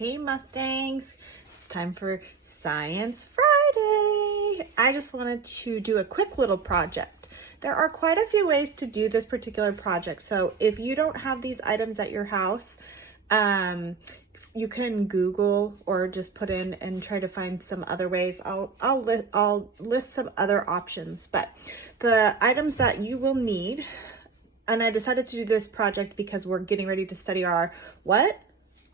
Hey Mustangs, it's time for Science Friday. I just wanted to do a quick little project. There are quite a few ways to do this particular project. So if you don't have these items at your house, you can Google or just put in and try to find some other ways. I'll list some other options, but the items that you will need, and I decided to do this project because we're getting ready to study our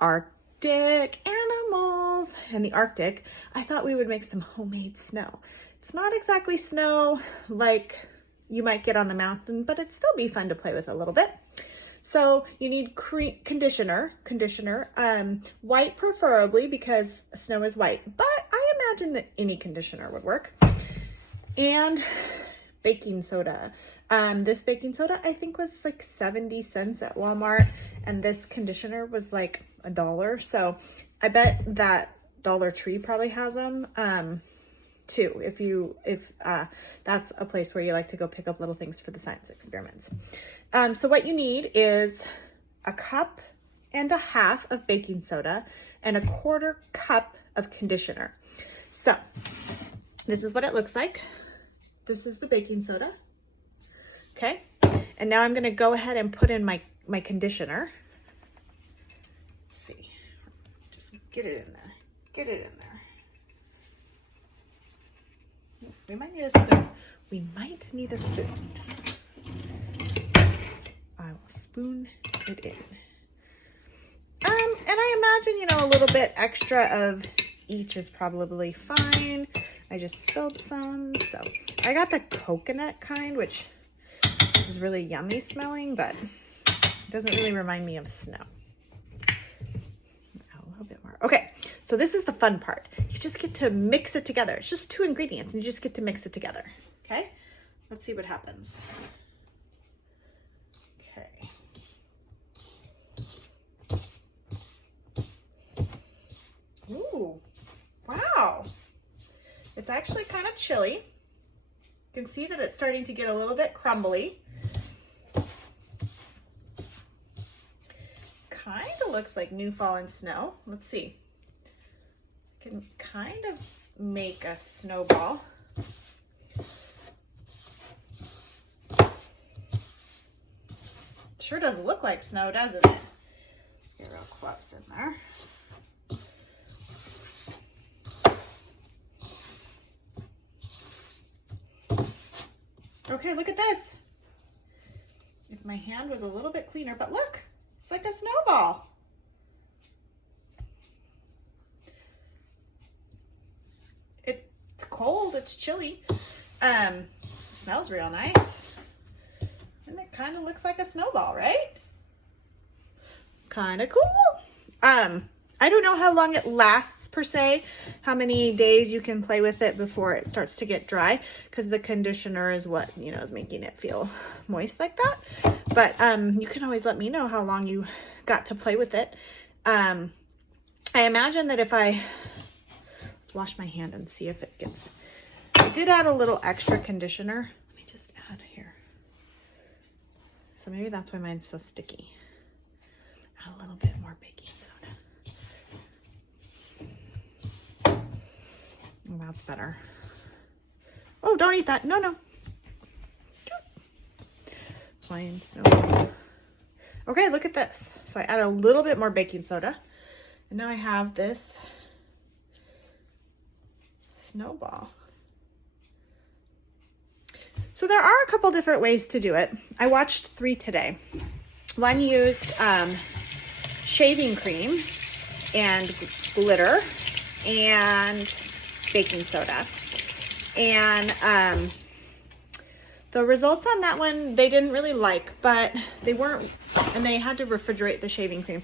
Arctic animals in the Arctic. I thought we would make some homemade snow. It's not exactly snow like you might get on the mountain, but it'd still be fun to play with a little bit. So you need conditioner, white preferably because snow is white, but I imagine that any conditioner would work. And baking soda. This baking soda I think was like 70 cents at Walmart, and this conditioner was like $1. So I bet that Dollar Tree probably has them too, if that's a place where you like to go pick up little things for the science experiments. So what you need is a cup and a half of baking soda and a 1/4 cup of conditioner. So this is what it looks like. This is the baking soda. Okay, and now I'm going to go ahead and put in my conditioner. Let's see, just get it in there. Get it in there. We might need a spoon. I will spoon it in. And I imagine, a little bit extra of each is probably fine. I just spilled some, so I got the coconut kind, which is really yummy smelling, but it doesn't really remind me of snow. A little bit more. Okay, so this is the fun part. You just get to mix it together. It's just 2 ingredients, and you just get to mix it together. Okay, let's see what happens. Okay. Ooh, wow. It's actually kind of chilly. You can see that it's starting to get a little bit crumbly. Kind of looks like new fallen snow. Let's see. I can kind of make a snowball. Sure does look like snow, doesn't it? Get real close in there. Okay, look at this. If my hand was a little bit cleaner, but look, it's like a snowball. It's cold, it's chilly. It smells real nice. And it kind of looks like a snowball, right? Kind of cool. I don't know how long it lasts per se, how many days you can play with it before it starts to get dry, because the conditioner is what, is making it feel moist like that. But you can always let me know how long you got to play with it. I imagine that if let's wash my hand and see if it gets, I did add a little extra conditioner. Let me just add here. So maybe that's why mine's so sticky. Add a little bit more baking soda. Oh, that's better. Oh, don't eat that. No. Plain snow. Okay, look at this. So I add a little bit more baking soda. And now I have this snowball. So there are a couple different ways to do it. I watched 3 today. One used shaving cream and glitter and baking soda, and the results on that one they didn't really like, but they weren't, and they had to refrigerate the shaving cream.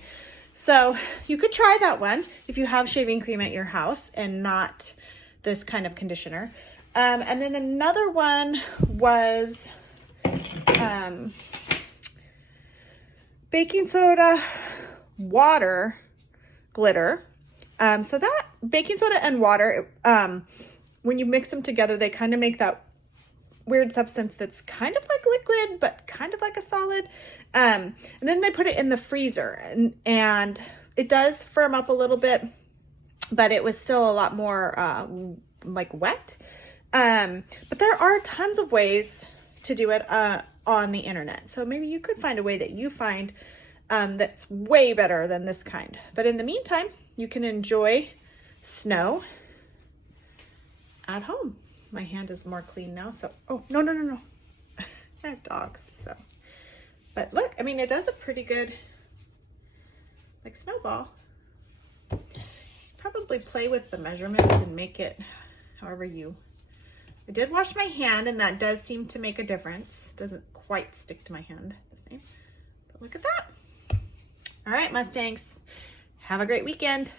So you could try that one if you have shaving cream at your house and not this kind of conditioner. And then another one was baking soda, water, glitter. So that baking soda and water, when you mix them together, they kind of make that weird substance that's kind of like liquid, but kind of like a solid. And then they put it in the freezer, and it does firm up a little bit, but it was still a lot more like wet. But there are tons of ways to do it on the internet. So maybe you could find a way that you find that's way better than this kind. But in the meantime, you can enjoy snow at home. My hand is more clean now. So, oh, no. I have dogs, so. But look, I mean, it does a pretty good, like, snowball. Probably play with the measurements and make it however you. I did wash my hand, and that does seem to make a difference. It doesn't quite stick to my hand the same. But look at that. All right, Mustangs. Have a great weekend.